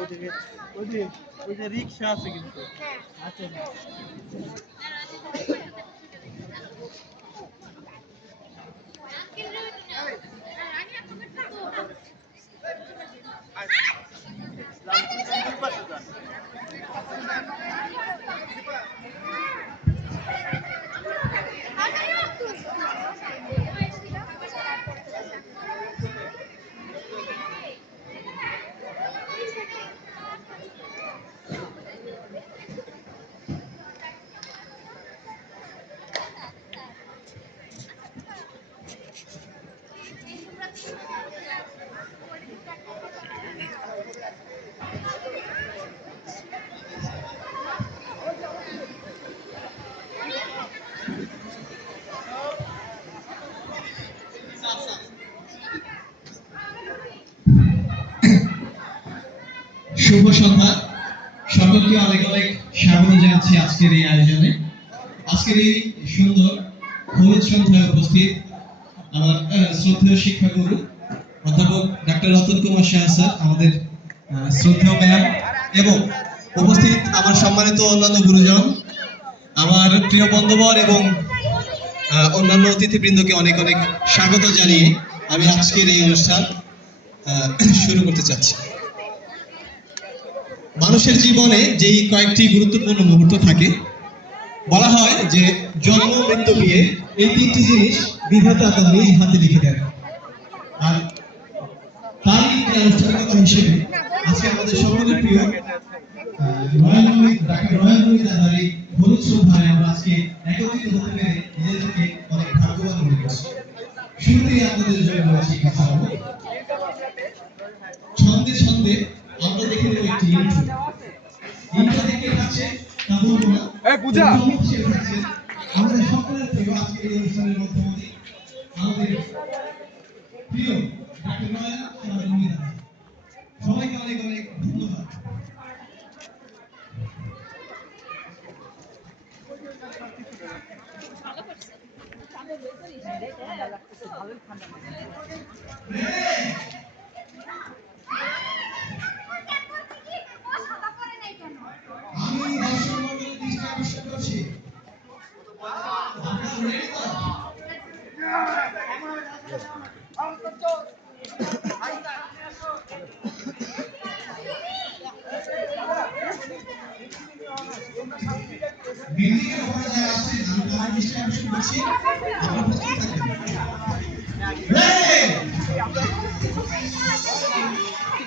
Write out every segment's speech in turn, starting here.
ওদিকে ওই যে রিক্সা আছে কিন্তু আছে না। শুভ সন্ধ্যা, সকলকে অনেক অনেক স্বাগত জানাচ্ছি আজকের এই আয়োজনে। আজকের এই সুন্দর হলুদ সন্ধ্যায় উপস্থিত আমার শ্রদ্ধেয় শিক্ষাগুরু অধ্যাপক ডাক্তার রতন কুমার শাহ স্যার, আমাদের শ্রদ্ধেয় ম্যাম, এবং উপস্থিত আমার সম্মানিত অন্যান্য গুরুজন, আমার প্রিয় বন্ধুবর এবং অন্যান্য অতিথিবৃন্দকে অনেক অনেক স্বাগত জানিয়ে আমি আজকের এই অনুষ্ঠান শুরু করতে চাচ্ছি। মানুষের জীবনে যেই কয়েকটি গুরুত্বপূর্ণ মুহূর্ত থাকে, বলা হয় যে জন্ম, মৃত্যু, বিয়ে, এই তিনটি জিনিস বিধাতা তার নিজ হাতে লিখে দেন। আর তারই একটি আনুষ্ঠানিকতা হিসেবে আজকে আমাদের সকলের প্রিয় হলুদ সন্ধ্যায় আমরা আজকে একত্রিত হতে পেরে নিজেদেরকে অনেক ভাগ্যবান মনে করছি। শুরুতেই আপনাদের জন্য রয়েছে কিছু ছন্দে ছন্দে আমরা দেখে নেব একটি ইন্ট্রো দেখে থাকছে তা বলবো না, পূজা আমাদের সকলের প্রিয় আজকের এই অনুষ্ঠানের মধ্যে আমাদের প্রিয় ডাক্তার নয়ন আমাদের মহিলা, সবাইকে অনেক অনেক ধন্যবাদ। আমি দর্শক মণ্ডলীর দৃষ্টি আকর্ষণ করছি, আপনারা রেডি তো? বিল্ডিংয়ের উপরে যারা আছেন আমি তাদের দৃষ্টি আকর্ষণ করছি, আপনারা প্রস্তুত থাকবেন।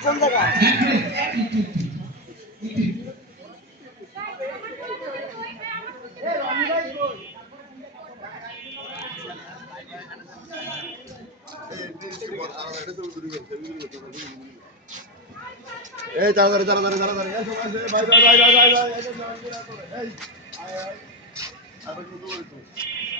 কোন জায়গা এই তাড়াতাড়ি তাড়াতাড়ি তাড়াতাড়ি এই ভাই ভাই ভাই ভাই ভাই এই আর শুরু করতে